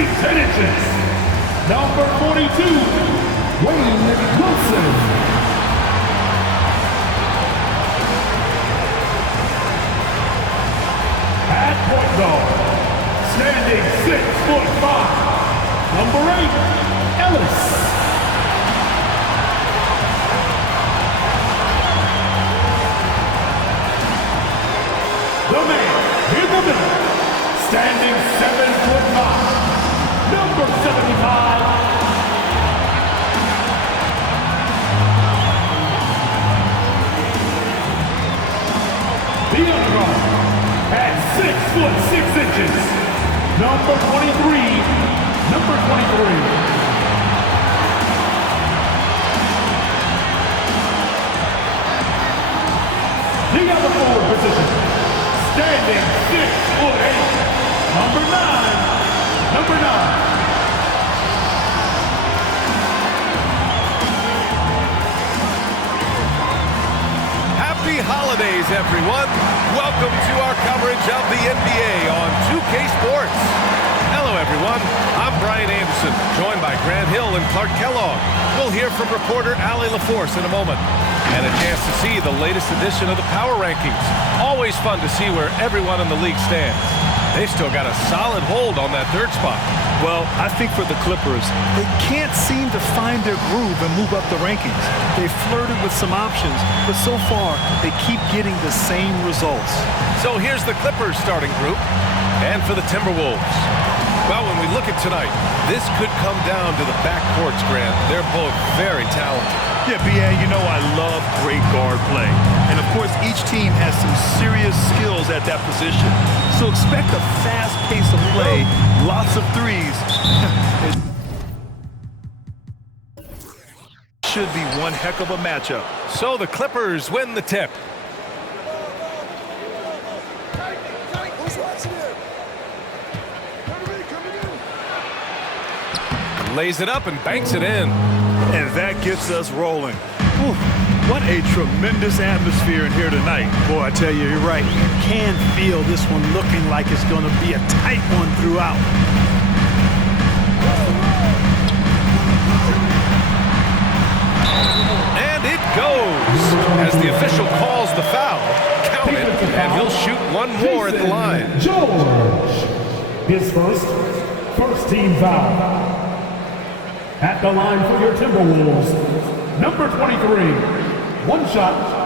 feet 10 inches. Number 42, Wayne Wilson. At point guard, standing 6'5", number 8, Ellis. The man in the middle, standing 7'5", number 75. The other guard, at 6'6", number 23, number 23. The other forward position, standing 6'8", number 9, number 9. Happy holidays, everyone. Welcome to our coverage of the NBA on 2K Sports. Hello, everyone. I'm Brian Anderson, joined by Grant Hill and Clark Kellogg. We'll hear from reporter Allie LaForce in a moment. And a chance to see the latest edition of the Power Rankings. Always fun to see where everyone in the league stands. They've still got a solid hold on that third spot. Well, I think for the Clippers, they can't seem to find their groove and move up the rankings. They flirted with some options, but so far, they keep getting the same results. So here's the Clippers starting group. And for the Timberwolves. Well, when we look at tonight, this could come down to the backcourts, Grant. They're both very talented. Yeah, B.A., you know I love great guard play. And, of course, each team has some serious skills at that position. So expect a fast pace of play, lots of threes. It should be one heck of a matchup. So the Clippers win the tip. Lays it up and banks it in. And that gets us rolling. Whew, what a tremendous atmosphere in here tonight. Boy, I tell you, you're right. You can feel this one looking like it's going to be a tight one throughout. And it goes. As the official calls the foul, count it, and he'll shoot one more at the line. George, his first team foul. At the line for your Timberwolves, number 23, one shot.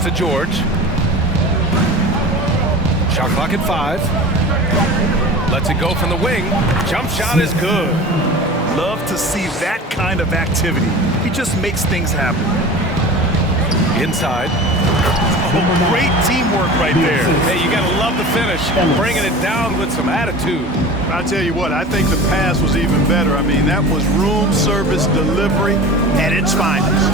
To George. Shot clock at 5. Lets it go from the wing. Jump shot is good. Love to see that kind of activity. He just makes things happen. Inside. Oh, great teamwork right there. Hey, you gotta love the finish. Bringing it down with some attitude. I tell you what, I think the pass was even better. I mean, that was room service delivery at its finest.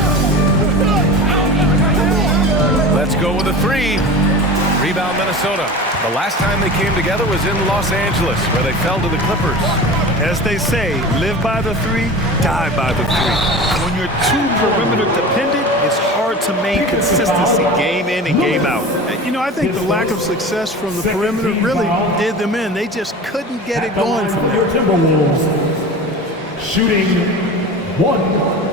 Let's go with a 3. Rebound Minnesota. The last time they came together was in Los Angeles, where they fell to the Clippers. As they say, live by the 3, die by the 3. When you're too perimeter dependent, it's hard to maintain consistency game in and game out. You know, I think the lack of success from the perimeter really did them in. They just couldn't get it going from there. Your Timberwolves, shooting 1.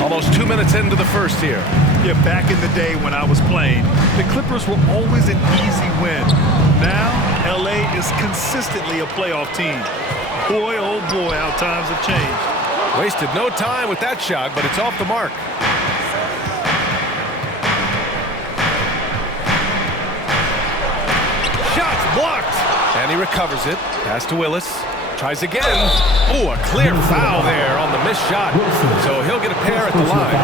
Almost 2 minutes into the first here. Yeah, back in the day when I was playing, the Clippers were always an easy win. Now, L.A. is consistently a playoff team. Boy, oh boy, how times have changed. Wasted no time with that shot, but it's off the mark. Shots blocked! And he recovers it. Pass to Willis. Tries again. Oh, a clear foul there on the missed shot. So he'll get a pair at the line.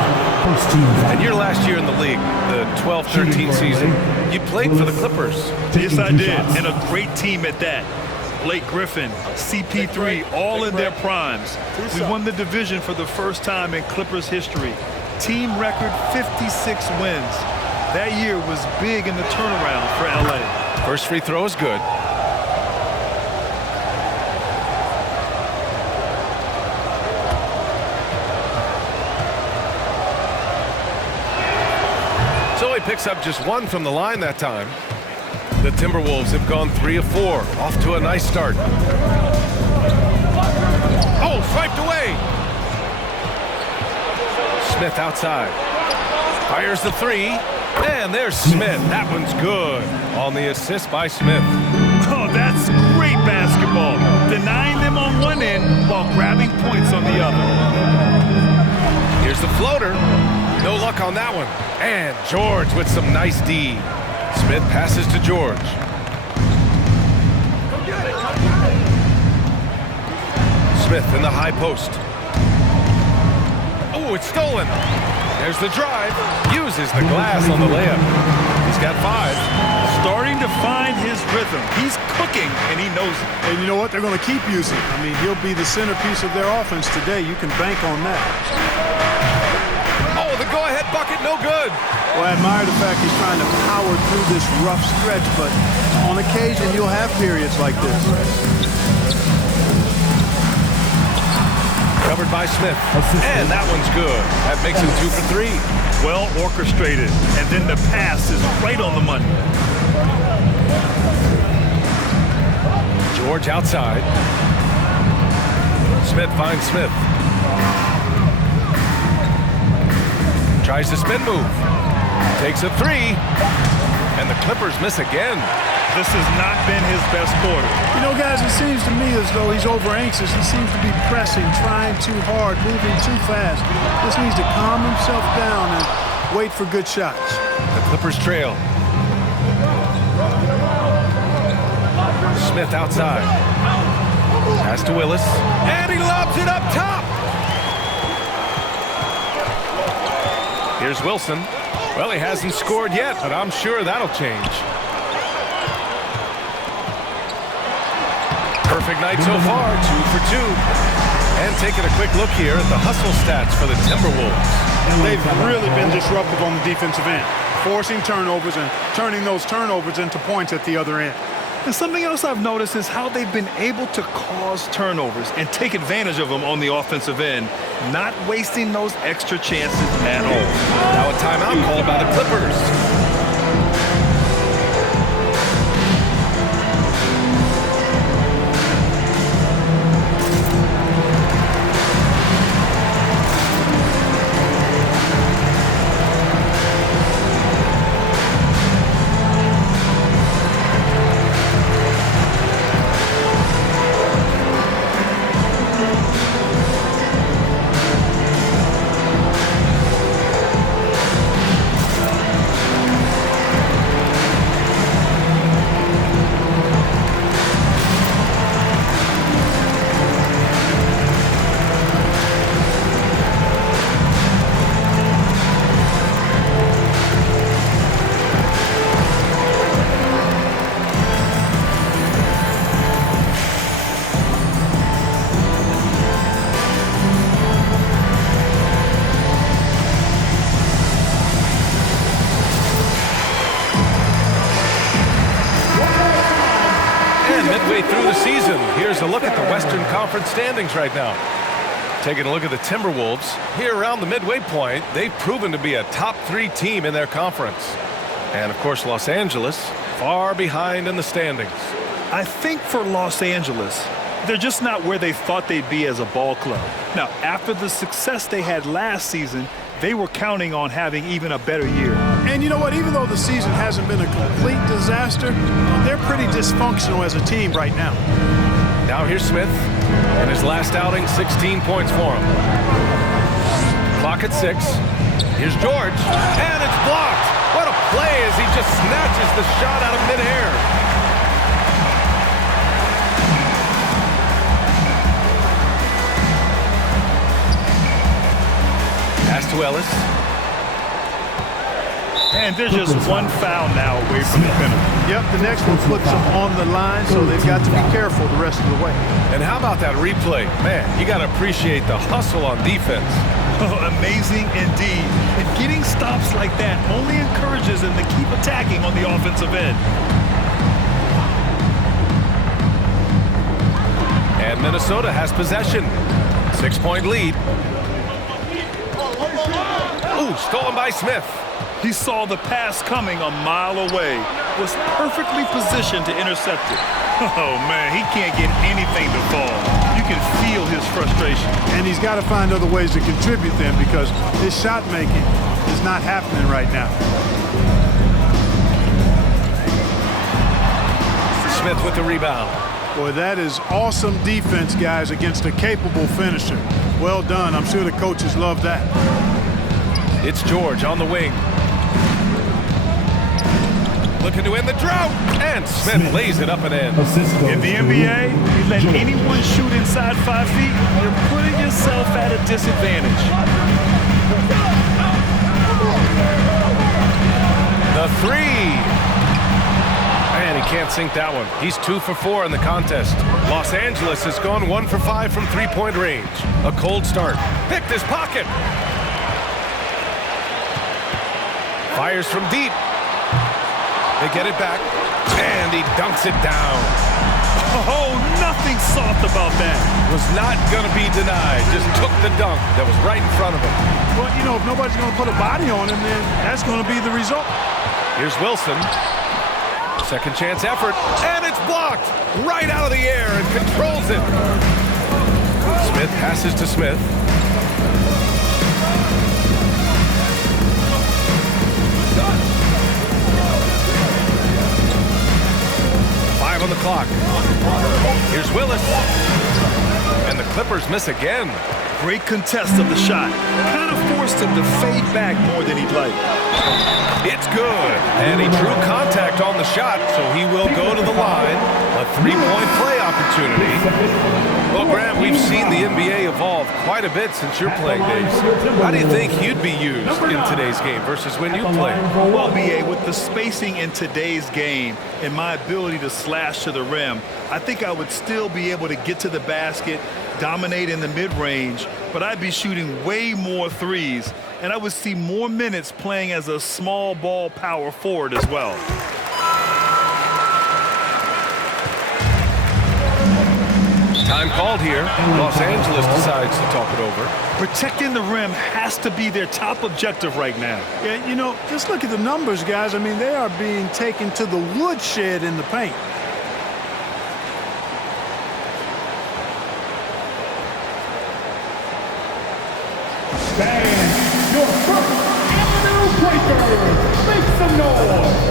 And your last year in the league, the 12-13 season, you played for the Clippers. Yes, I did, and a great team at that. Blake Griffin, CP3, all in their primes. We won the division for the first time in Clippers history. Team record 56 wins. That year was big in the turnaround for LA. First free throw is good. So he picks up just one from the line that time. The Timberwolves have gone 3 of 4, off to a nice start. Oh, swiped away. Smith outside. Fires the 3, and there's Smith. That one's good on the assist by Smith. Oh, that's great basketball. Denying them on one end while grabbing points on the other. Here's the floater. No luck on that one. And George with some nice D. Smith passes to George. Smith in the high post. Oh, it's stolen. There's the drive. Uses the glass on the layup. He's got 5. Starting to find his rhythm. He's cooking, and he knows it. And you know what? They're going to keep using. I mean, he'll be the centerpiece of their offense today. You can bank on that. Oh, the go-ahead bucket, no good. Well, I admire the fact he's trying to power through this rough stretch, but on occasion you'll have periods like this. Covered by Smith. And that one's good. That makes him 2 for 3. Well orchestrated. And then the pass is right on the money. George outside. Smith finds Smith. Tries to spin move. Takes a 3. And the Clippers miss again. This has not been his best quarter. You know, guys, it seems to me as though he's over-anxious. He seems to be pressing, trying too hard, moving too fast. Just needs to calm himself down and wait for good shots. The Clippers trail. Smith outside. Pass to Willis. And he lobs it up top. Here's Wilson. Well, he hasn't scored yet, but I'm sure that'll change. Perfect night so far, 2 for 2. And taking a quick look here at the hustle stats for the Timberwolves. They've really been disruptive on the defensive end, forcing turnovers and turning those turnovers into points at the other end. And something else I've noticed is how they've been able to cause turnovers and take advantage of them on the offensive end, not wasting those extra chances at all. Now a timeout called by the Clippers. Midway through the season, here's a look at the Western Conference standings right now. Taking a look at the Timberwolves, here around the midway point, they've proven to be a top 3 team in their conference. And of course, Los Angeles, far behind in the standings. I think for Los Angeles, they're just not where they thought they'd be as a ball club. Now, after the success they had last season, they were counting on having even a better year. And you know what? Even though the season hasn't been a complete disaster, they're pretty dysfunctional as a team right now. Now here's Smith. In his last outing, 16 points for him. Clock at 6. Here's George. And it's blocked. What a play as he just snatches the shot out of midair. to Ellis. And there's just one foul now away from the penalty. Yep, the next one puts them on the line, so they've got to be careful the rest of the way. And how about that replay? Man, you got to appreciate the hustle on defense. Oh, amazing indeed. And getting stops like that only encourages them to keep attacking on the offensive end. And Minnesota has possession. 6-point lead. Ooh, stolen by Smith. He saw the pass coming a mile away, was perfectly positioned to intercept it. Oh, man, he can't get anything to fall. You can feel his frustration. And he's got to find other ways to contribute then, because his shot making is not happening right now. Smith with the rebound. Boy, that is awesome defense, guys, against a capable finisher. Well done. I'm sure the coaches love that. It's George on the wing. Looking to end the drought, and Smith lays it up and in. In the NBA, you let anyone shoot inside 5 feet, you're putting yourself at a disadvantage. The three. And he can't sink that one. He's 2 for 4 in the contest. Los Angeles has gone 1 for 5 from three-point range. A cold start. Picked his pocket. Fires from deep. They get it back, and he dunks it down. Oh, nothing soft about that. Was not going to be denied. Just took the dunk that was right in front of him. Well, you know, if nobody's going to put a body on him, then that's going to be the result. Here's Wilson. Second chance effort, and it's blocked right out of the air and controls it. Smith passes to Smith. On the clock. Here's Willis. And the Clippers miss again. Great contest of the shot. Kind of forced him to fade back more than he'd like. It's good. And he drew contact on the shot, so he will go to the line. A three-point play opportunity. Well, Graham, we've seen the NBA evolve quite a bit since your playing days. How do you think you'd be used in today's game versus when you played? Well, B.A., with the spacing in today's game and my ability to slash to the rim, I think I would still be able to get to the basket, dominate in the mid-range, but I'd be shooting way more threes, and I would see more minutes playing as a small ball power forward as well. Time called here. Los Angeles decides to talk it over. Protecting the rim has to be their top objective right now. Yeah, you know, just look at the numbers, guys. I mean, they are being taken to the woodshed in the paint. And your first Avenue Breaker. Make some noise.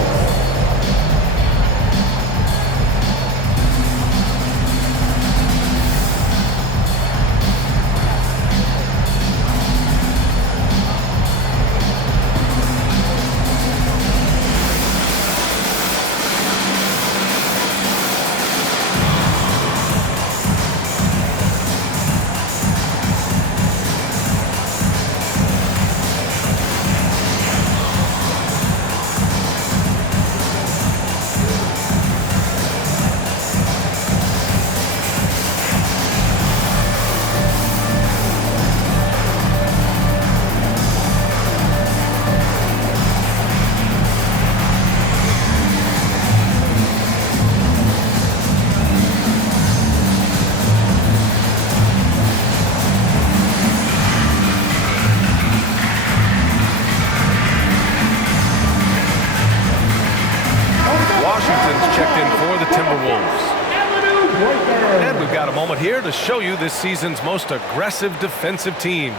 Checked in for the Timberwolves. And we've got a moment here to show you this season's most aggressive defensive teams.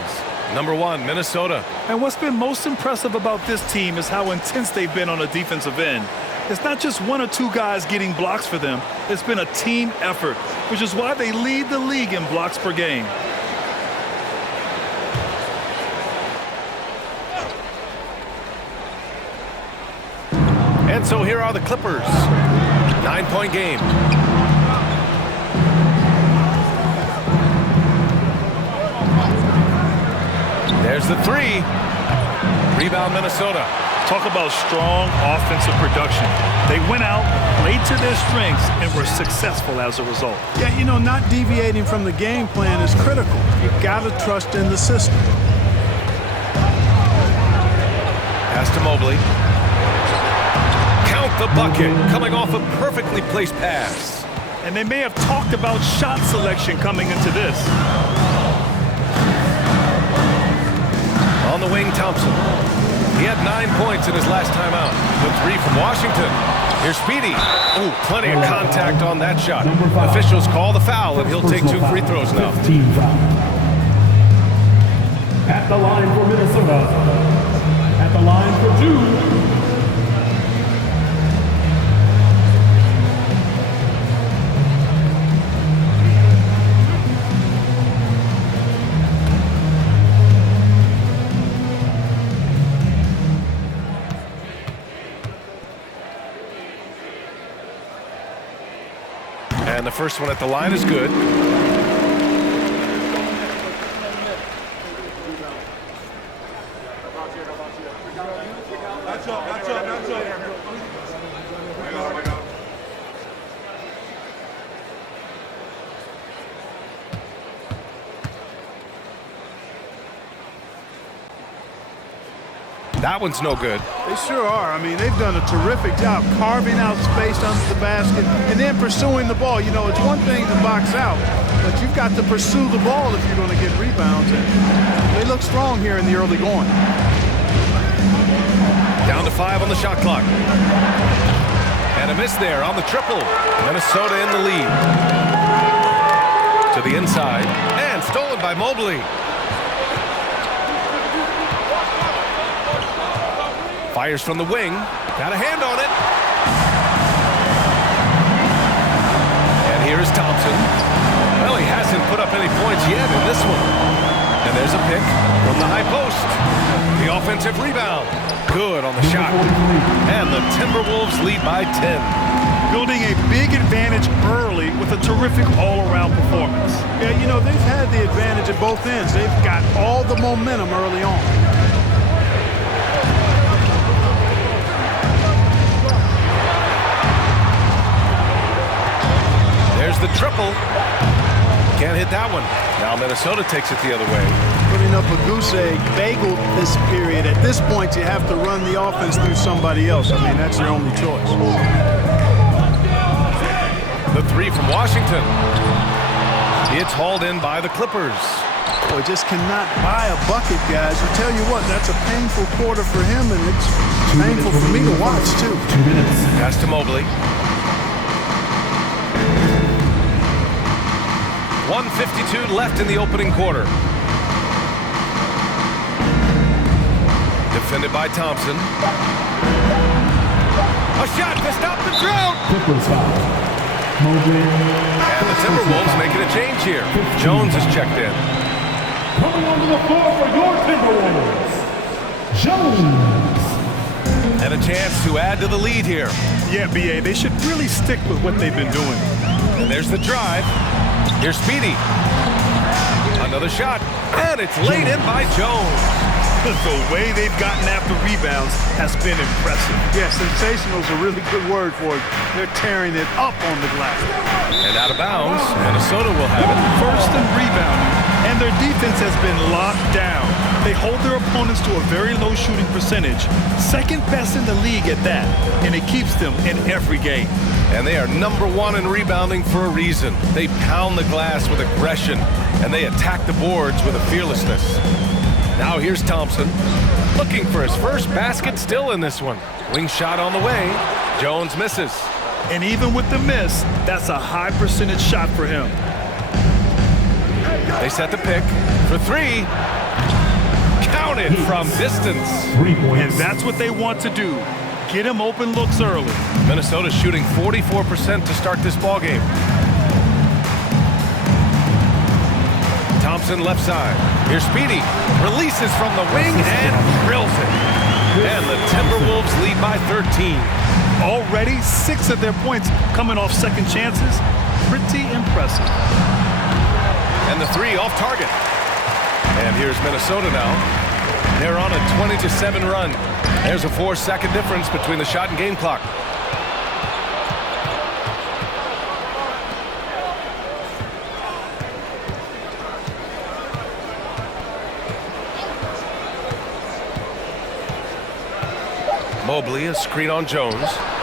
Number 1, Minnesota. And what's been most impressive about this team is how intense they've been on the defensive end. It's not just 1 or 2 guys getting blocks for them. It's been a team effort, which is why they lead the league in blocks per game. And so here are the Clippers. 9-point game. There's the three. Rebound, Minnesota. Talk about strong offensive production. They went out, played to their strengths, and were successful as a result. Yeah, you know, not deviating from the game plan is critical. You got to trust in the system. Pass to Mobley. Count the bucket, coming off a perfectly placed pass. And they may have talked about shot selection coming into this. On the wing, Thompson. He had 9 points in his last time out. The three from Washington. Here's Speedy. Oh, plenty of contact on that shot. Officials call the foul, and he'll take 2 free throws now. At the line for Minnesota. At the line for 2. And the first one at the line is good. That one's no good. They sure are. I mean, they've done a terrific job carving out space under the basket and then pursuing the ball. You know, it's one thing to box out, but you've got to pursue the ball if you're going to get rebounds. And they look strong here in the early going. Down to 5 on the shot clock. And a miss there on the triple. Minnesota in the lead. To the inside. And stolen by Mobley. Fires from the wing. Got a hand on it. And here is Thompson. Well, he hasn't put up any points yet in this one. And there's a pick from the high post. The offensive rebound. Good on the shot. And the Timberwolves lead by 10. Building a big advantage early with a terrific all-around performance. Yeah, you know, they've had the advantage at both ends. They've got all the momentum early on. There's the triple. Can't hit that one. Now Minnesota takes it the other way. Putting up a goose egg bagel this period. At this point, you have to run the offense through somebody else. I mean, that's your only choice. The three from Washington. It's hauled in by the Clippers. Boy, just cannot buy a bucket, guys. I tell you what, that's a painful quarter for him, and it's painful for me to watch, too. 2 minutes. Pass to Mobley. 1:52 left in the opening quarter. Defended by Thompson. A shot to stop the drought. Clippers foul. Mobley. And the Timberwolves making a change here. Jones is checked in. Coming onto the floor for your Timberwolves, Jones. And a chance to add to the lead here. Yeah, BA, they should really stick with what they've been doing. And there's the drive. Here's Speedy. Another shot. And it's laid in by Jones. The way they've gotten after rebounds has been impressive. Yeah, sensational is a really good word for it. They're tearing it up on the glass. And out of bounds, Minnesota will have it. First in rebounding, and their defense has been locked down. They hold their opponents to a very low shooting percentage. Second best in the league at that, and it keeps them in every game. And they are #1 in rebounding for a reason. They pound the glass with aggression, and they attack the boards with a fearlessness. Now here's Thompson, looking for his first basket still in this one. Wing shot on the way. Jones misses. And even with the miss, that's a high percentage shot for him. They set the pick for three. Counted from distance. 3 points. And that's what they want to do. Get him open looks early. Minnesota shooting 44% to start this ballgame. Thompson left side. Here's Speedy. Releases from the wing and drills it. And the Timberwolves lead by 13. Already 6 of their points coming off second chances. Pretty impressive. And the three off target. And here's Minnesota now. They're on a 20-7 run. There's a 4-second difference between the shot and game clock. Mobley, a screen on Jones.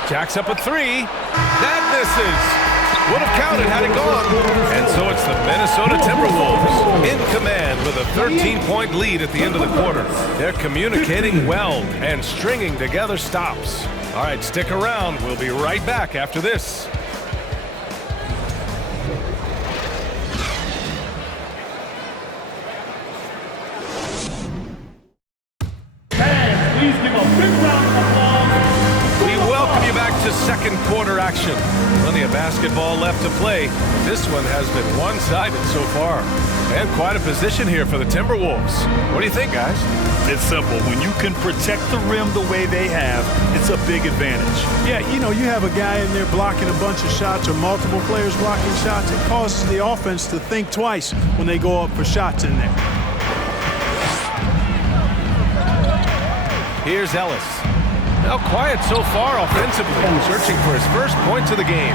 Jacks up a three. That misses. Would have counted had it gone. And so it's the Minnesota Timberwolves in command with a 13-point lead at the end of the quarter. They're communicating well and stringing together stops. All right, stick around. We'll be right back after this. Fans, please give a big round of applause. We welcome you back to second quarter action. Plenty of basketball left to play. This one has been one-sided so far. And quite a position here for the Timberwolves. What do you think, guys? It's simple. When you can protect the rim the way they have, it's a big advantage. Yeah, you know, you have a guy in there blocking a bunch of shots or multiple players blocking shots. It causes the offense to think twice when they go up for shots in there. Here's Ellis. Now quiet so far offensively, searching for his first points of the game.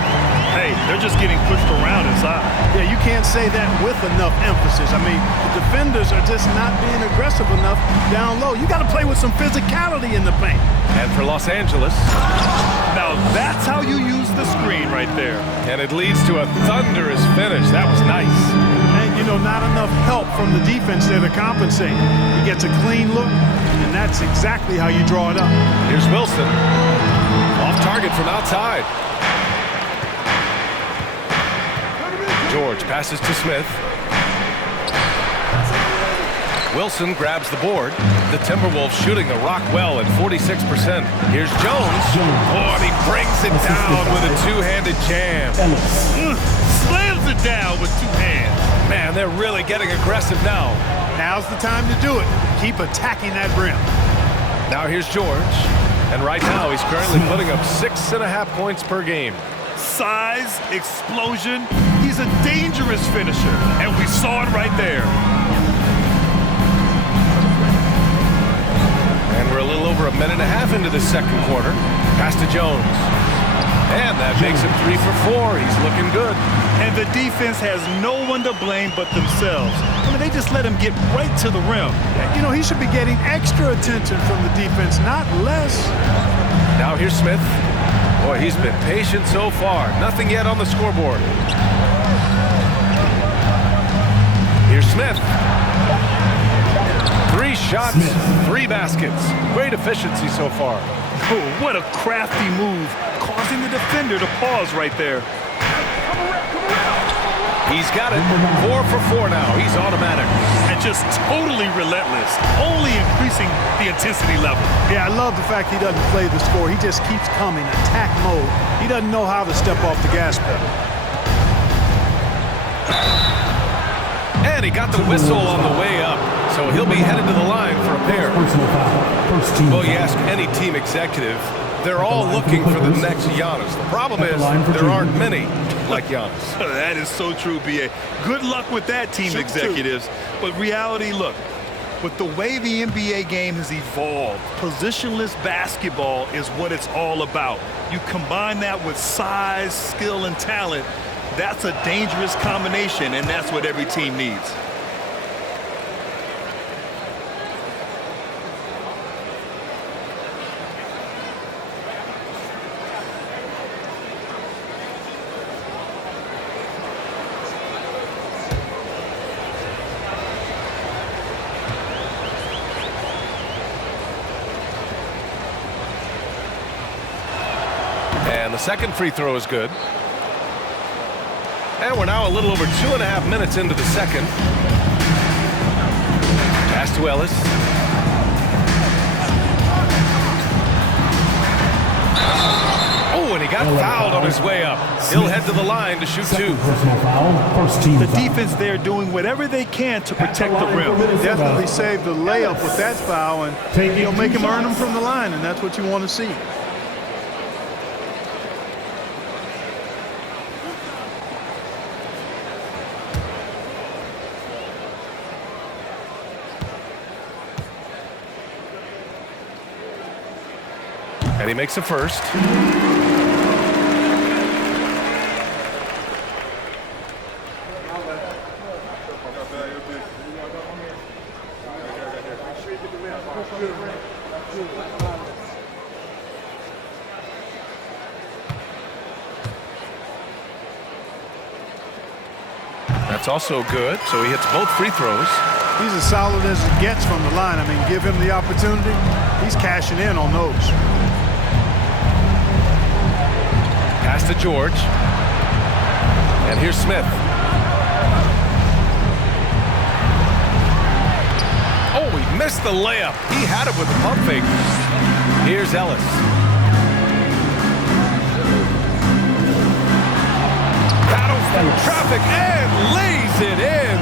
Hey, they're just getting pushed around inside. Yeah, you can't say that with enough emphasis. I mean, the defenders are just not being aggressive enough down low. You got to play with some physicality in the paint. And for Los Angeles. Now that's how you use the screen right there. And it leads to a thunderous finish. That was nice. And, you know, not enough help from the defense there to compensate. He gets a clean look, and that's exactly how you draw it up. Here's Wilson. Off target from outside. George passes to Smith. Wilson grabs the board. The Timberwolves shooting the rock well at 46%. Here's Jones. Oh, and he brings it down with a two-handed jam. Slams it down with two hands. Man, they're really getting aggressive now. Now's the time to do it. Keep attacking that rim. Now here's George. And right now he's currently putting up 6.5 points per game. Size, explosion. He's a dangerous finisher, and we saw it right there. And we're a little over a minute and a half into the second quarter. Pass to Jones. And that makes him 3 for 4. He's looking good. And the defense has no one to blame but themselves. I mean, they just let him get right to the rim. You know, he should be getting extra attention from the defense, not less. Now here's Smith. Boy, he's been patient so far. Nothing yet on the scoreboard. Here's Smith. 3 shots, 3 baskets. Great efficiency so far. Oh, what a crafty move, causing the defender to pause right there. He's got it. 4 for 4 now. He's automatic. And just totally relentless, only increasing the intensity level. Yeah, I love the fact he doesn't play the score. He just keeps coming, attack mode. He doesn't know how to step off the gas pedal. And he got the whistle on the way up. So he'll be headed to the line for a pair. Well, you ask any team executive, they're all looking for the next Giannis. The problem is there aren't many like Giannis. That is so true, B.A. Good luck with that, team executives. But reality, look, with the way the NBA game has evolved, positionless basketball is what it's all about. You combine that with size, skill, and talent, that's a dangerous combination, and that's what every team needs. And the second free throw is good. And we're now a little over 2.5 minutes into the second. Pass to Ellis. Oh, and he got fouled on his way up. He'll head to the line to shoot 2. The defense there doing whatever they can to protect the rim. Definitely saved the layup with that foul, and he'll make him earn them from the line, and that's what you want to see. And he makes a first. That's also good, so he hits both free throws. He's as solid as it gets from the line. I mean, give him the opportunity. He's cashing in on those. Pass to George. And here's Smith. Oh, he missed the layup. He had it with the pump fake. Here's Ellis. Battles through traffic and lays it in.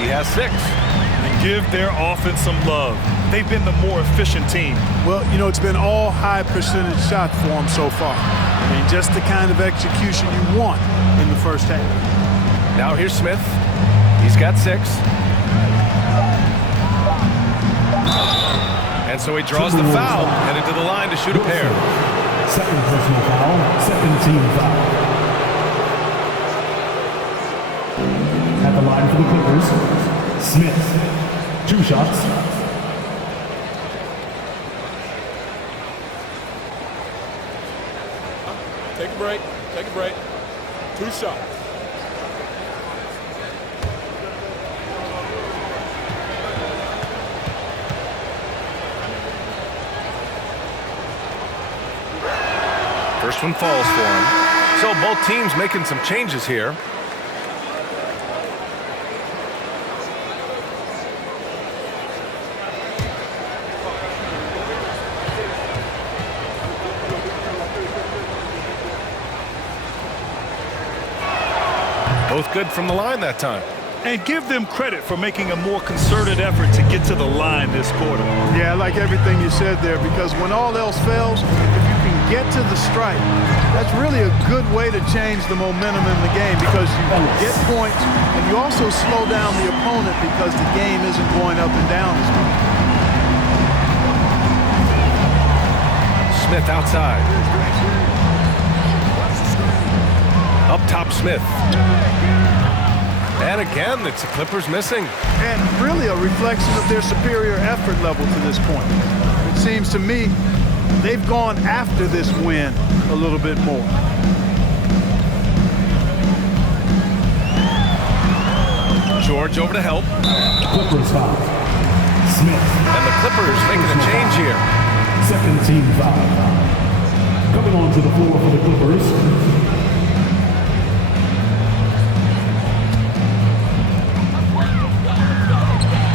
He has 6. And give their offense some love. They've been the more efficient team. Well, you know, it's been all high percentage shots for them so far. I mean, just the kind of execution you want in the first half. Now here's Smith. He's got 6. And so he draws the foul, headed to the line to shoot a pair. Second personal foul, second team foul. At the line for the Clippers, Smith. 2 shots. Take a break. Take a break. 2 shots. First one falls for him. So both teams making some changes here. Both good from the line that time. And give them credit for making a more concerted effort to get to the line this quarter. Yeah, I like everything you said there, because when all else fails, if you can get to the stripe, that's really a good way to change the momentum in the game, because you get points and you also slow down the opponent because the game isn't going up and down as much. Smith outside. Up top, Smith. And again, it's the Clippers missing. And really a reflection of their superior effort level to this point. It seems to me they've gone after this win a little bit more. George over to help. Clippers foul. Smith. And the Clippers making a change here. Second team foul. Coming onto the floor for the Clippers.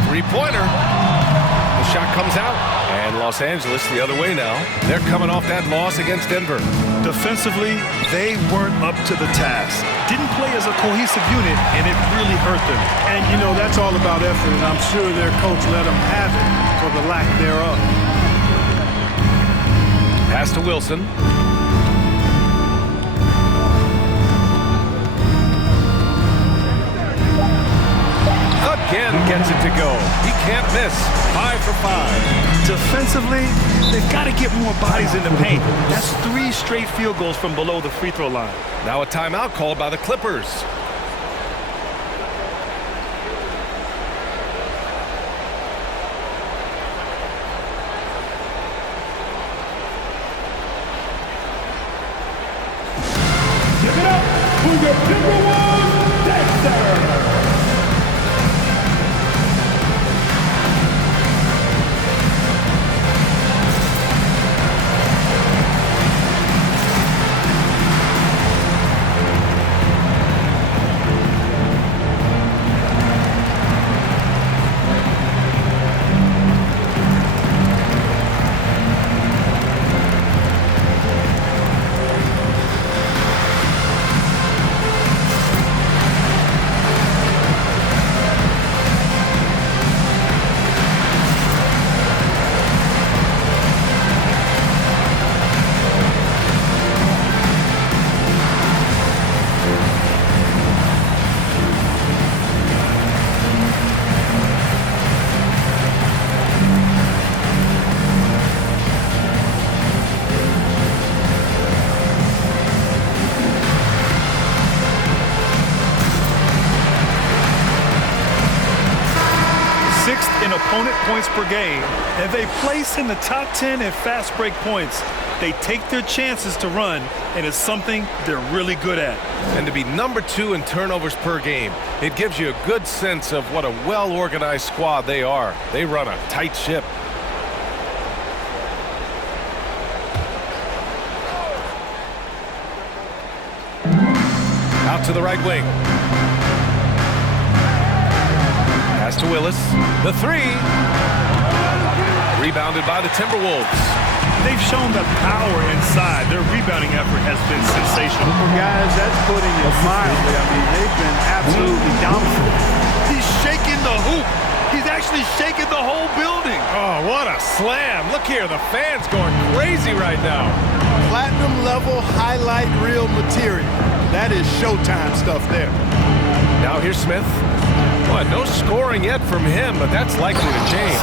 Three-pointer. The shot comes out. And Los Angeles the other way now. They're coming off that loss against Denver. Defensively, they weren't up to the task. Didn't play as a cohesive unit, and it really hurt them. And, you know, that's all about effort, and I'm sure their coach let them have it for the lack thereof. Pass to Wilson. Again gets it to go. He can't miss. 5 for 5. Defensively, they've got to get more bodies in the paint. That's 3 straight field goals from below the free throw line. Now a timeout called by the Clippers. Give it up for the Timberwolves, Dexter. 6th in opponent points per game, and they place in the top 10 in fast break points. They take their chances to run, and it's something they're really good at. And to be number 2 in turnovers per game, it gives you a good sense of what a well-organized squad they are. They run a tight ship. Out to the right wing. Pass to Willis. The 3. Rebounded by the Timberwolves. They've shown the power inside. Their rebounding effort has been sensational. Well, guys, that's putting it mildly. I mean, they've been absolutely dominant. He's shaking the hoop. He's actually shaking the whole building. Oh, what a slam. Look here, the fans going crazy right now. Platinum level highlight reel material. That is Showtime stuff there. Now here's Smith. Well, no scoring yet from him, but that's likely to change.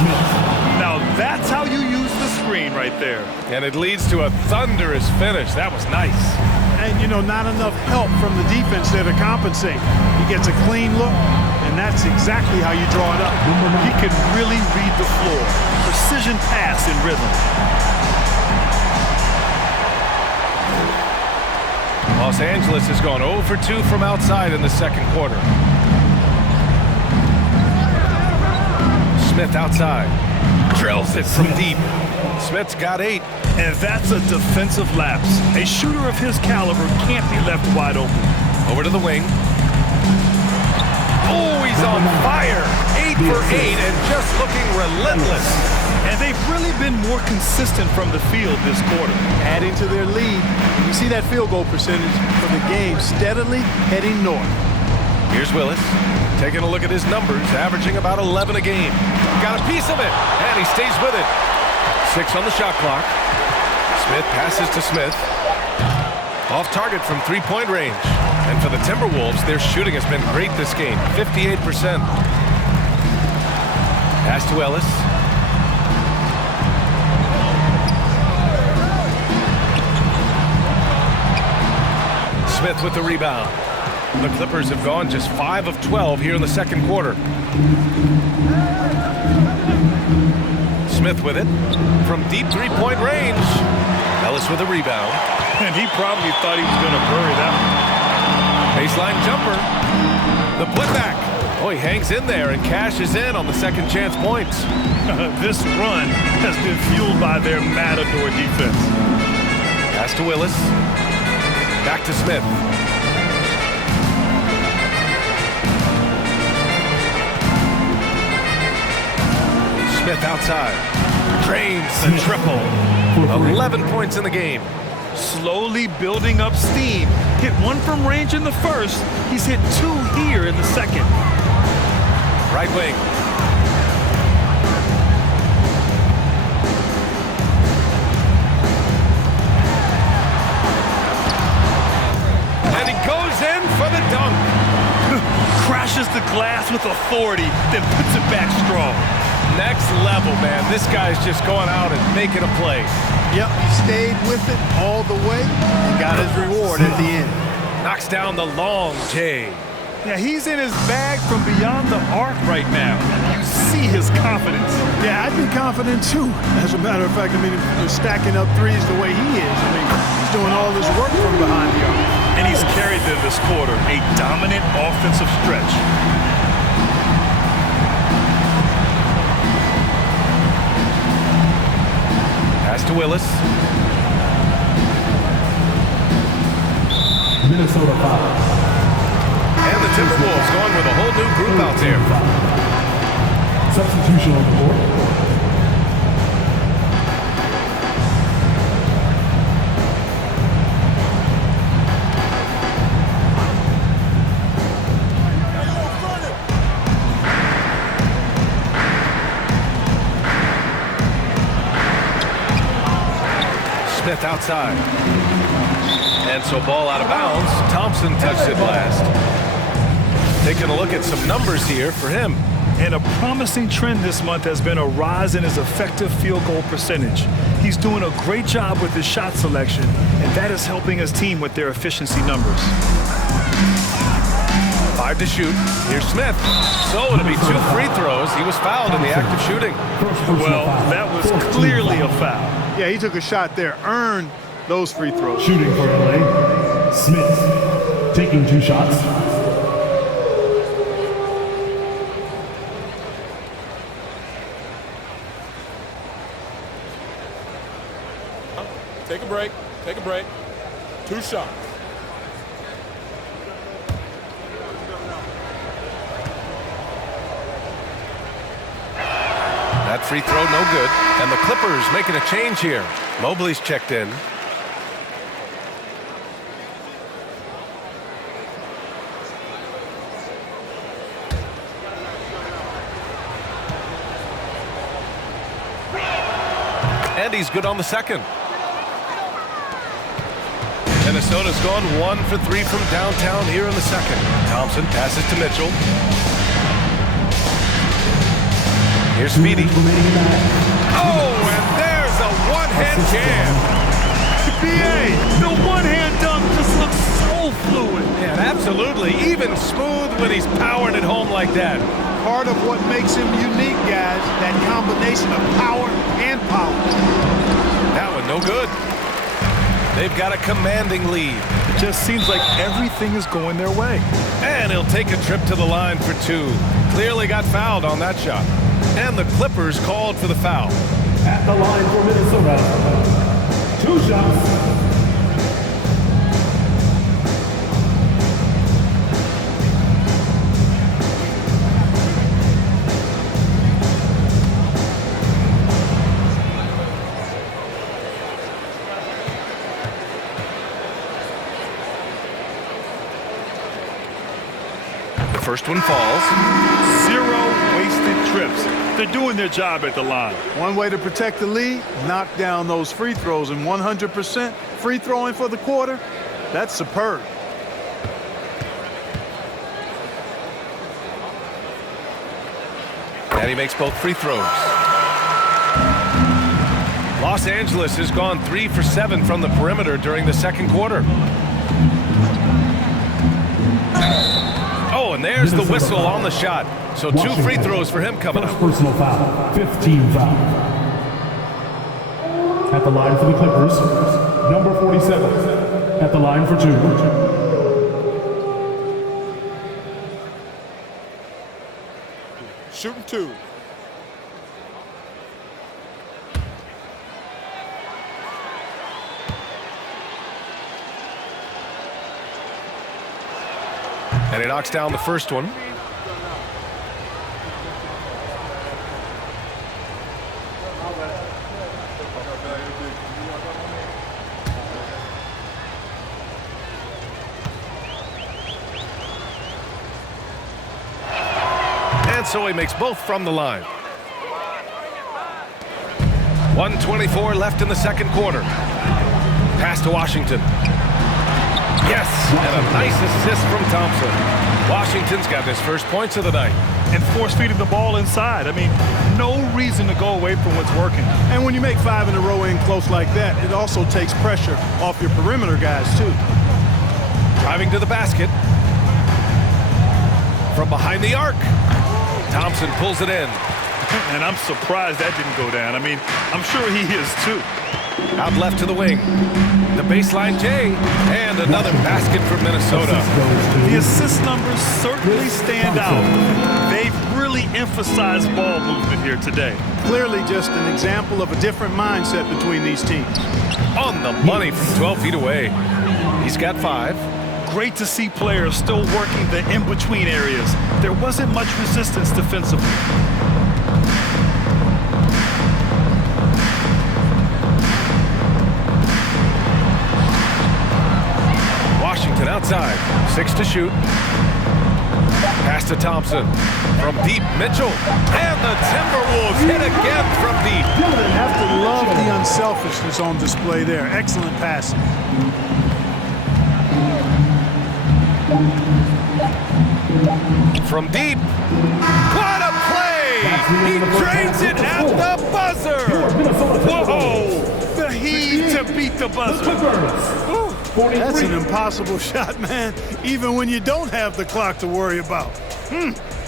Now that's how you use the screen right there. And it leads to a thunderous finish. That was nice. And, you know, not enough help from the defense there to compensate. He gets a clean look, and that's exactly how you draw it up. He can really read the floor. Precision pass in rhythm. Los Angeles has gone 0 for 2 from outside in the second quarter. Smith outside. Drills it from deep. Smith's got 8. And that's a defensive lapse. A shooter of his caliber can't be left wide open. Over to the wing. Oh, he's on fire. 8 for 8 and just looking relentless. And they've really been more consistent from the field this quarter. Adding to their lead. You see that field goal percentage for the game steadily heading north. Here's Willis. Taking a look at his numbers, averaging about 11 a game. Got a piece of it, and he stays with it. 6 on the shot clock. Smith passes to Smith. Off target from three-point range. And for the Timberwolves, their shooting has been great this game, 58%. Pass to Ellis. Smith with the rebound. The Clippers have gone just 5 of 12 here in the second quarter. Smith with it from deep three-point range. Ellis with a rebound. And he probably thought he was going to bury that one. Baseline jumper. The putback. Oh, he hangs in there and cashes in on the second chance points. This run has been fueled by their matador defense. Pass to Willis. Back to Smith. Smith outside. Drains the triple. 11 points in the game. Slowly building up steam. Hit 1 from range in the first. He's hit 2 here in the second. Right wing. And he goes in for the dunk. Crashes the glass with authority, then puts it back strong. Next level, man. This guy's just going out and making a play. Yep, he stayed with it all the way and got his reward at the end. Knocks down the long J. Yeah, he's in his bag from beyond the arc right now. You see his confidence. Yeah, I'd be confident too. As a matter of fact, I mean, he's stacking up threes the way he is. I mean, he's doing all this work from behind the arc. And he's carried them this quarter, a dominant offensive stretch. Pass to Willis. Minnesota foul. And the Timberwolves going with a whole new group out there. Substitution on the board. Smith outside. And so ball out of bounds. Thompson touched it last. Taking a look at some numbers here for him. And a promising trend this month has been a rise in his effective field goal percentage. He's doing a great job with his shot selection, and that is helping his team with their efficiency numbers. 5 to shoot. Here's Smith. So it'll be 2 free throws. He was fouled in the act of shooting. Well, that was clearly a foul. Yeah, he took a shot there, earned those free throws. Shooting for LA, Smith taking 2 shots. Take a break. Take a break. 2 shots. That free throw no good. And the Clippers making a change here. Mobley's checked in. And he's good on the second. Minnesota's gone 1 for 3 from downtown here in the second. Thompson passes to Mitchell. Here's Speedy. Oh, and there's a one-hand jam. BA, the one-hand dunk just looks so fluid. And absolutely, even smooth when he's powering it home like that. Part of what makes him unique, guys, that combination of power and power. That one no good. They've got a commanding lead. It just seems like everything is going their way. And he'll take a trip to the line for 2. Clearly got fouled on that shot. And the Clippers called for the foul. At the line for Minnesota, 2 shots. The first one falls. 0 wasted trips. They're doing their job at the line. One way to protect the lead, knock down those free throws, and 100% free throwing for the quarter, that's superb. And he makes both free throws. Los Angeles has gone 3 for 7 from the perimeter during the second quarter. Oh, and there's the whistle on the shot. So 2 free throws for him coming up. Personal foul, 15 foul. At the line for the Clippers, number 47. At the line for 2. Shooting 2. And he knocks down the first one. And so he makes both from the line. 1:24 left in the second quarter. Pass to Washington. Yes, and a nice assist from Thompson. Washington's got his first points of the night. And force feeding the ball inside. I mean, no reason to go away from what's working. And when you make 5 in a row in close like that, it also takes pressure off your perimeter guys, too. Driving to the basket. From behind the arc. Thompson pulls it in. And I'm surprised that didn't go down. I mean, I'm sure he is, too. Out left to the wing. The baseline J. And another basket for Minnesota. The assist numbers certainly stand out. They've really emphasized ball movement here today. Clearly just an example of a different mindset between these teams. On the money from 12 feet away. He's got 5. Great to see players still working the in-between areas. There wasn't much resistance defensively. Washington outside. 6 to shoot. Pass to Thompson. From deep, Mitchell. And the Timberwolves hit again from deep. You have to love the unselfishness on display there. Excellent passing. From deep. What a play! He drains it at the buzzer! Whoa! The heat to beat the buzzer. Clippers. 43. That's an impossible shot, man, even when you don't have the clock to worry about.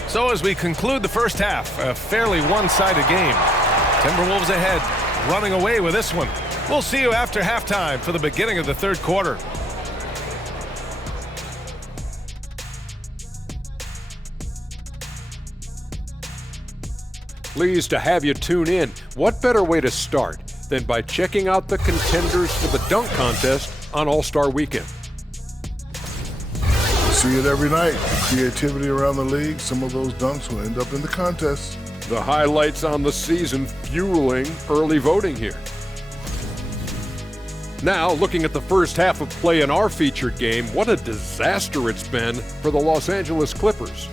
So as we conclude the first half, a fairly one-sided game. Timberwolves ahead, running away with this one. We'll see you after halftime for the beginning of the third quarter. Pleased to have you tune in. What better way to start than by checking out the contenders for the dunk contest on All-Star Weekend? See it every night. Creativity around the league. Some of those dunks will end up in the contest. The highlights on the season fueling early voting here. Now, looking at the first half of play in our featured game, what a disaster it's been for the Los Angeles Clippers.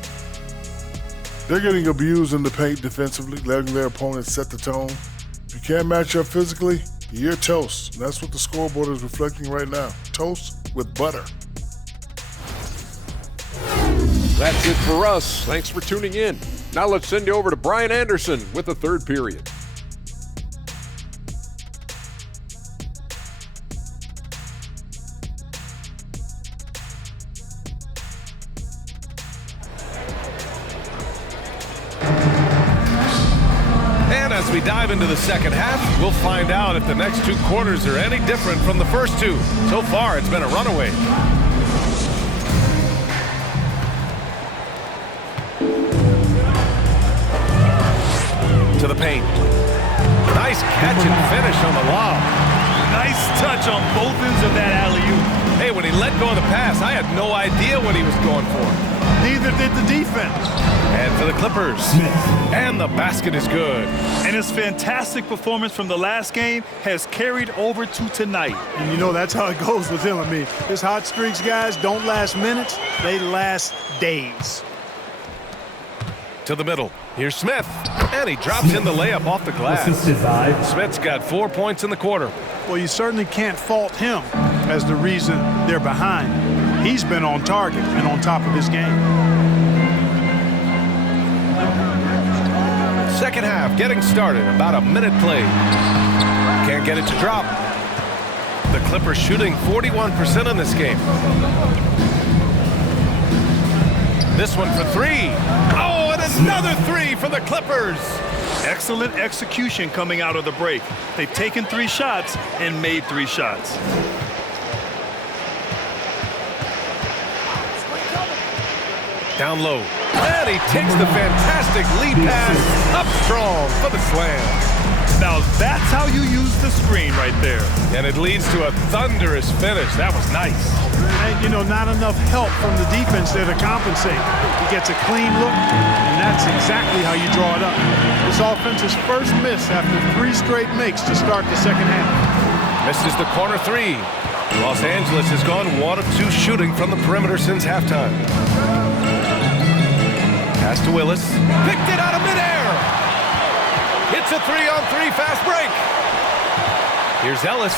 They're getting abused in the paint defensively, letting their opponents set the tone. If you can't match up physically, you're toast. And that's what the scoreboard is reflecting right now. Toast with butter. That's it for us. Thanks for tuning in. Now let's send you over to Brian Anderson with the third period. And as we dive into the second half, we'll find out if the next two quarters are any different from the first two. So far, it's been a runaway. To the paint. Nice catch and finish on the lob. Nice touch on both ends of that alley-oop. Hey, when he let go of the pass, I had no idea what he was going for. Neither did the defense. And for the Clippers. And the basket is good. And his fantastic performance from the last game has carried over to tonight. And you know that's how it goes with him. I mean, his hot streaks, guys, don't last minutes. They last days. To the middle. Here's Smith. And he drops in the layup off the glass. Smith's got 4 points in the quarter. Well, you certainly can't fault him as the reason they're behind. He's been on target and on top of his game. Second half getting started. About a minute played. Can't get it to drop. The Clippers shooting 41% in this game. This one for three. Oh, and another three for the Clippers. Excellent execution coming out of the break. They've taken 3 shots and made 3 shots. Down low. And he takes the fantastic lead pass up strong for the slam. Now that's how you use the screen right there. And it leads to a thunderous finish. That was nice. And, you know, not enough help from the defense there to compensate. He gets a clean look, and that's exactly how you draw it up. This offense's first miss after 3 straight makes to start the second half. Misses the corner 3. Los Angeles has gone 1 of 2 shooting from the perimeter since halftime. Pass to Willis. Picked it out of midair. It's a 3-on-3 fast break. Here's Ellis.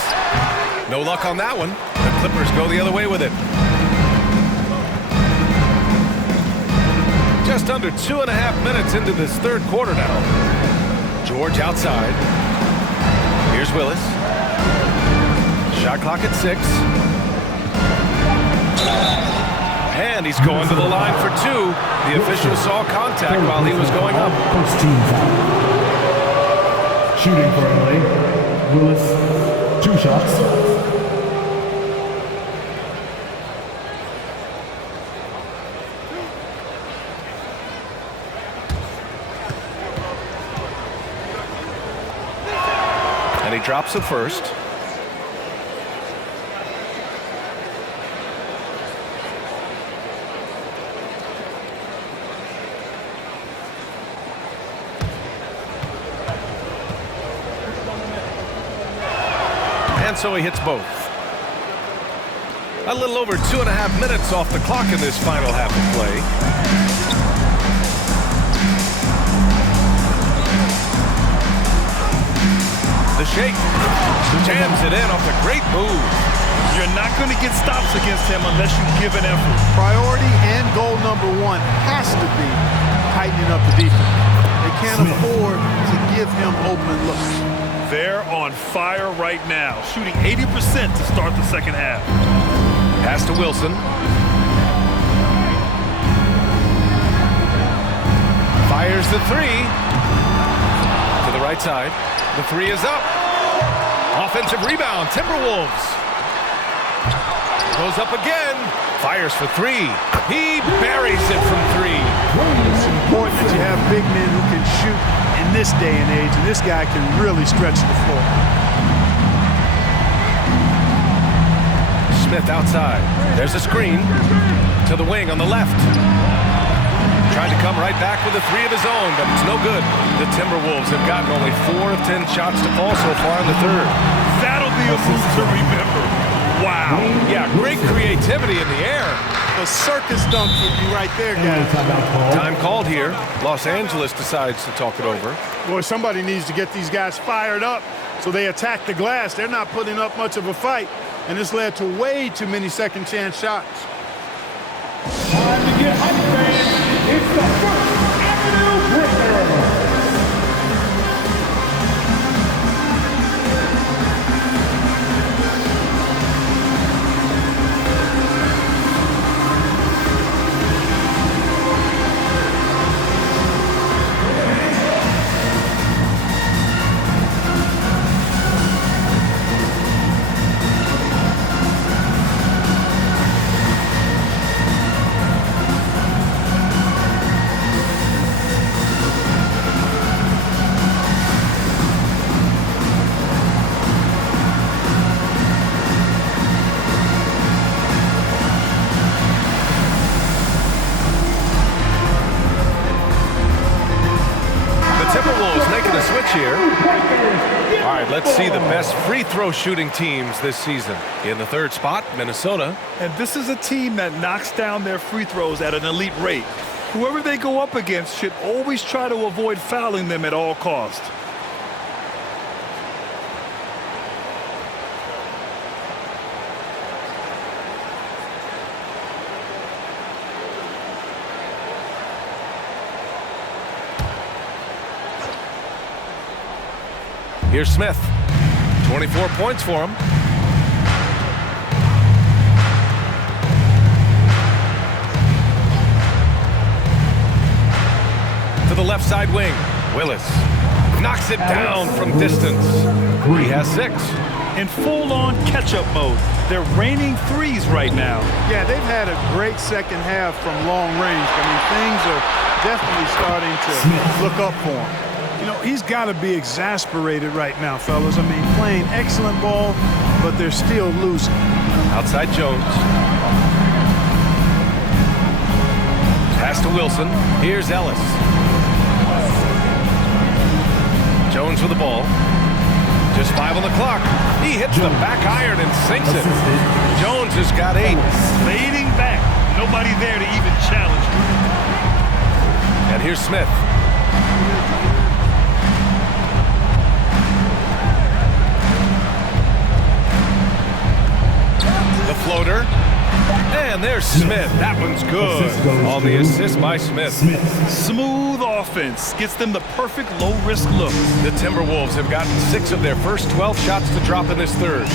No luck on that one. The Clippers go the other way with it. Just under 2.5 minutes into this third quarter now. George outside. Here's Willis. Shot clock at 6. And he's going to the line for 2. The official saw contact while he was going up. First team foul. Shooting for LA. Willis, 2 shots. And he drops it first. And so he hits both. A little over 2.5 minutes off the clock in this final half of play. The shake. Jams it in off a great move. You're not going to get stops against him unless you give an effort. Priority and goal number 1 has to be tightening up the defense. They can't afford to give him open looks. They're on fire right now, shooting 80% to start the second half. Pass to Wilson. Fires the three. To the right side. The three is up. Offensive rebound, Timberwolves. Goes up again. Fires for three. He buries it from three. It's important that you have big men who can shoot in this day and age, and this guy can really stretch the floor. Smith outside. There's a screen. To the wing on the left. Trying to come right back with a three of his own, but it's no good. The Timberwolves have gotten only 4 of 10 shots to fall so far in the third. That'll be a move to remember. Wow. Yeah, great creativity in the air. A circus dunk for you right there, guys. Time called here. Los Angeles decides to talk it over. Boy, somebody needs to get these guys fired up so they attack the glass. They're not putting up much of a fight, and this led to way too many second chance shots. Time to get hype, fans. It's the First Avenue Breaker. Here. All right, let's see the best free throw shooting teams this season. In the third spot, Minnesota. And this is a team that knocks down their free throws at an elite rate. Whoever they go up against should always try to avoid fouling them at all costs. Here's Smith. 24 points for him. To the left side wing. Willis knocks it down from distance. He has 6. In full-on catch-up mode. They're raining threes right now. Yeah, they've had a great second half from long range. I mean, things are definitely starting to look up for him. You know, he's got to be exasperated right now, fellas. I mean, playing excellent ball, but they're still losing. Outside Jones. Pass to Wilson. Here's Ellis. Jones with the ball. Just 5 on the clock. He hits the back iron and sinks it. Jones has got 8. Fading back. Nobody there to even challenge him. And here's Smith. The floater. And there's Smith. That one's good. On the assist by Smith. Smooth offense. Gets them the perfect low-risk look. The Timberwolves have gotten 6 of their first 12 shots to drop in this third.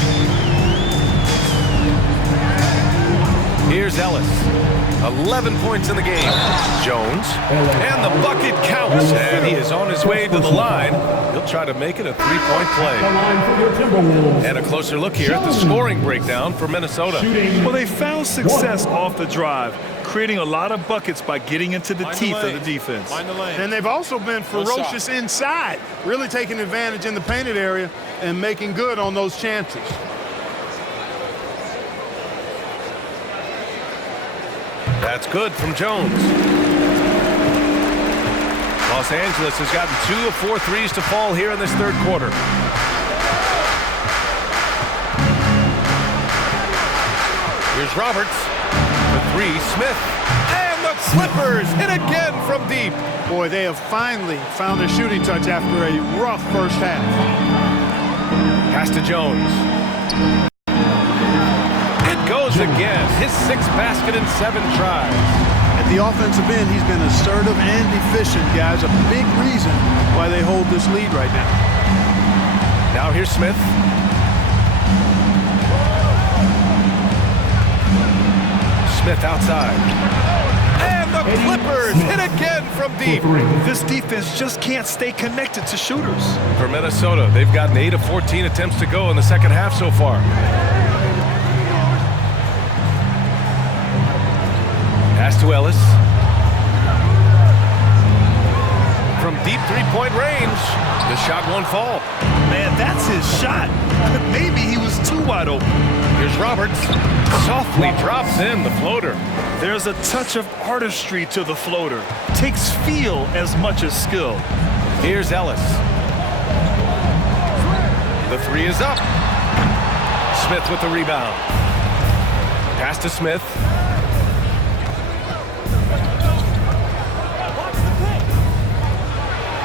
Here's Ellis. 11 points in the game. Jones. And the bucket counts. And he is on his way to the line. He'll try to make it a 3-point play. And a closer look here at the scoring breakdown for Minnesota. Well, they found success off the drive, creating a lot of buckets by getting into the teeth of the defense. And they've also been ferocious inside, really taking advantage in the painted area and making good on those chances. That's good from Jones. Los Angeles has gotten 2 of 4 threes to fall here in this third quarter. Here's Roberts. The 3, Smith. And the Clippers hit again from deep. Boy, they have finally found their shooting touch after a rough first half. Pass to Jones. Goes again. His 6th basket in 7 tries. At the offensive end, he's been assertive and efficient, guys. A big reason why they hold this lead right now. Now here's Smith. Smith outside. And the Clippers hit again from deep. This defense just can't stay connected to shooters. For Minnesota, they've gotten 8 of 14 attempts to go in the second half so far. Pass to Ellis. From deep three-point range, the shot won't fall. Man, that's his shot. Maybe he was too wide open. Here's Roberts. Softly drops in the floater. There's a touch of artistry to the floater. Takes feel as much as skill. Here's Ellis. The three is up. Smith with the rebound. Pass to Smith.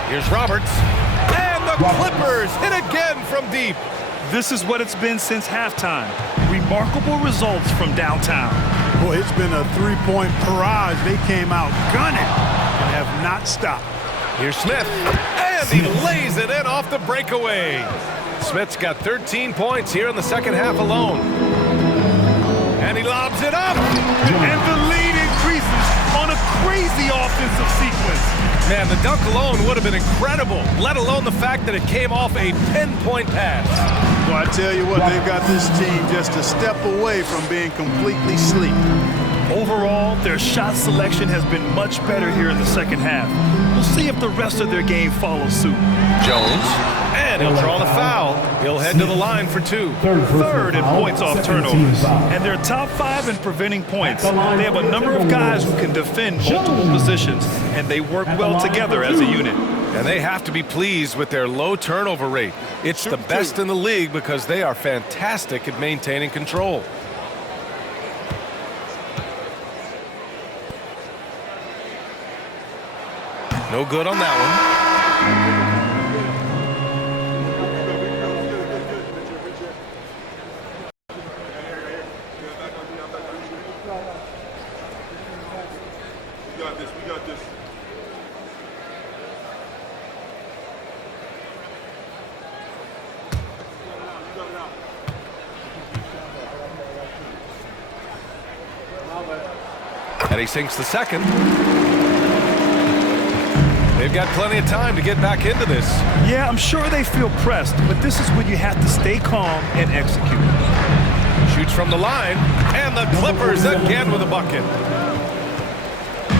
Here's Roberts. And the Clippers hit again from deep. This is what it's been since halftime. Remarkable results from downtown. Boy, it's been a three-point barrage. They came out gunning and have not stopped. Here's Smith. And he lays it in off the breakaway. Smith's got 13 points here in the second half alone. And he lobs it up. And the lead increases on a crazy offensive sequence. Man, the dunk alone would have been incredible, let alone the fact that it came off a pinpoint pass. Well, I tell you what, they've got this team just a step away from being completely asleep. Overall, their shot selection has been much better here in the second half. We'll see if the rest of their game follows suit. Jones, and he'll draw the foul. He'll head to the line for 2. Third in points off turnovers. And they're top 5 in preventing points. They have a number of guys who can defend multiple positions, and they work well together as a unit. And they have to be pleased with their low turnover rate. It's the best in the league because they are fantastic at maintaining control. No good on that one. We got this. And he sinks the second. They've got plenty of time to get back into this. Yeah, I'm sure they feel pressed, but this is when you have to stay calm and execute. Shoots from the line, and the Clippers again with a bucket.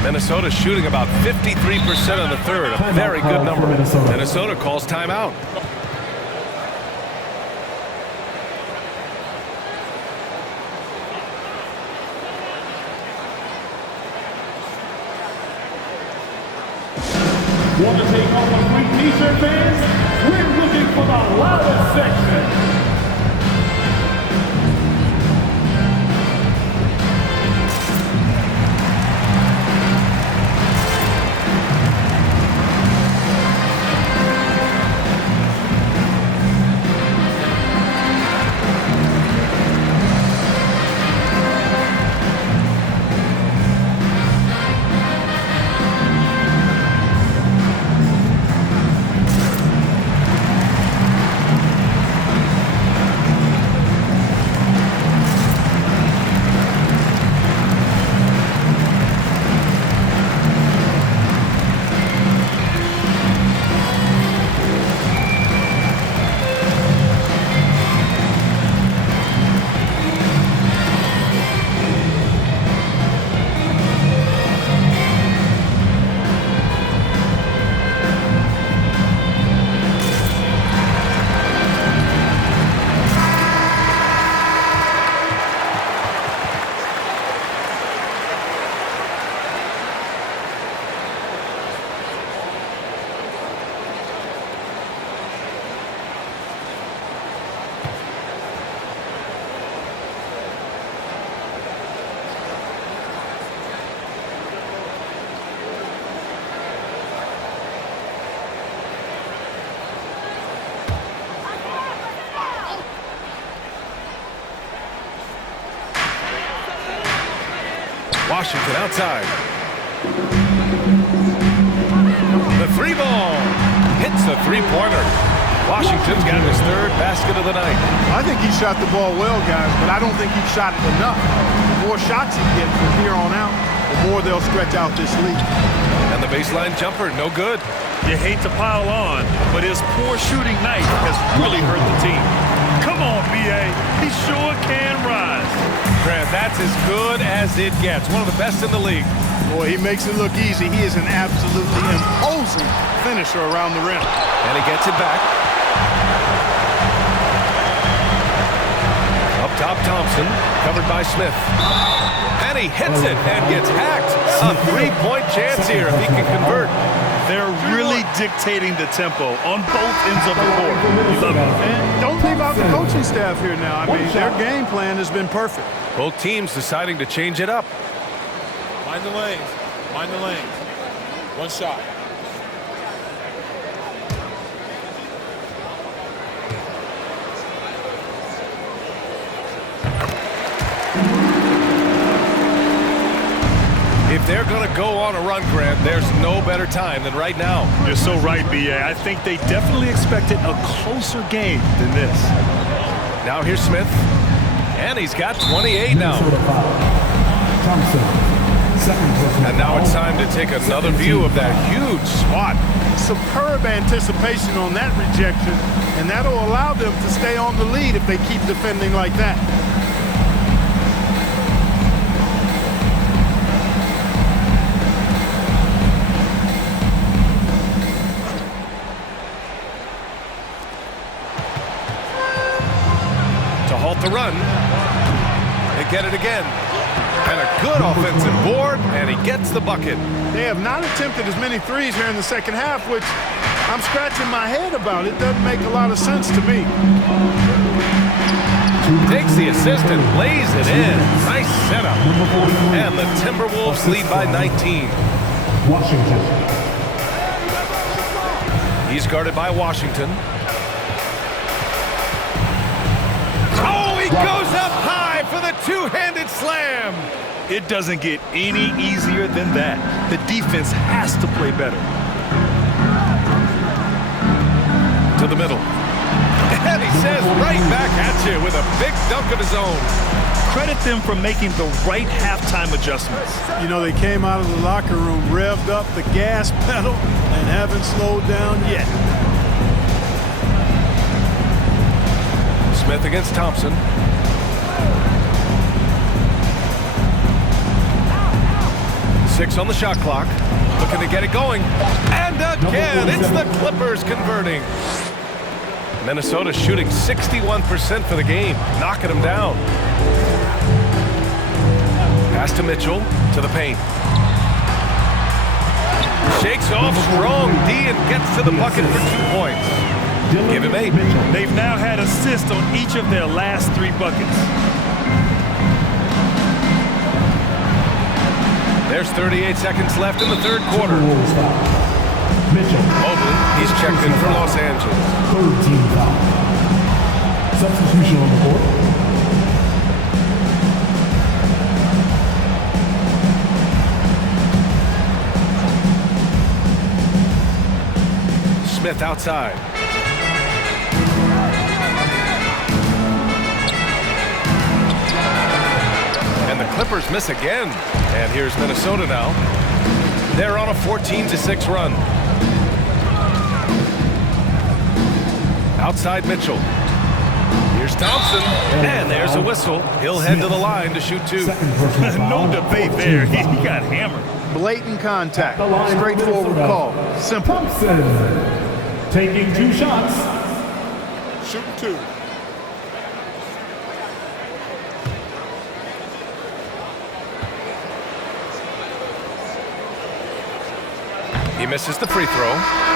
Minnesota shooting about 53% in the third, a very good number. Minnesota calls timeout. Want to take home a free t-shirt, fans? We're looking for the loudest section. Washington outside. The three ball hits a three-pointer. Washington's got his third basket of the night. I think he shot the ball well, guys, but I don't think he shot it enough. more shots he gets from here on out, the more they'll stretch out this lead. And the baseline jumper, no good. You hate to pile on, but his poor shooting night has really hurt the team. Come on, B.A. He sure can rise. Grant, that's as good as it gets. One of the best in the league. Boy, he makes it look easy. He is an absolutely imposing finisher around the rim. And he gets it back. Up top, Thompson, covered by Smith. And he hits it and gets hacked. A three-point chance here if he can convert. They're really dictating the tempo on both ends of the court. You love it. And don't leave out the coaching staff here now. I mean, their game plan has been perfect. Both teams deciding to change it up. Mind the lanes. Mind the lanes. One shot. If they're going to go on a run, Grant, there's no better time than right now. You're so right, B.A. I think they definitely expected a closer game than this. Now here's Smith. And he's got 28 now. And now it's time to take another view of that huge spot. Superb anticipation on that rejection, and that'll allow them to stay on the lead if they keep defending like that. To halt the run. They get it again. And a good offensive board, and he gets the bucket. They have not attempted as many threes here in the second half, which I'm scratching my head about. It doesn't make a lot of sense to me. Takes the assist and lays it in. Nice setup. And the Timberwolves lead by 19. Washington. He's guarded by Washington. Oh, he goes up high for the two-handed slam. It doesn't get any easier than that. The defense has to play better. To the middle. And he says right back at you with a big dunk of his own. Credit them for making the right halftime adjustments. You know, they came out of the locker room, revved up the gas pedal, and haven't slowed down yet. Smith against Thompson. Six on the shot clock. Looking to get it going. And again, it's the Clippers converting. Minnesota shooting 61% for the game, knocking them down. Pass to Mitchell, to the paint. Shakes off strong D and gets to the bucket for 2 points. Give him 8. They've now had assists on each of their last 3 buckets. There's 38 seconds left in the third quarter. Mitchell. Mobley, he's checked in for Los Angeles. Third team foul. Substitution on the court. Smith outside. And the Clippers miss again. And here's Minnesota now. They're on a 14-6 run. Outside Mitchell. Here's Thompson. And there's a whistle. He'll head to the line to shoot 2. No debate there. He got hammered. Blatant contact. Straightforward call. Simple. Thompson taking 2 shots. Shooting 2. He misses the free throw.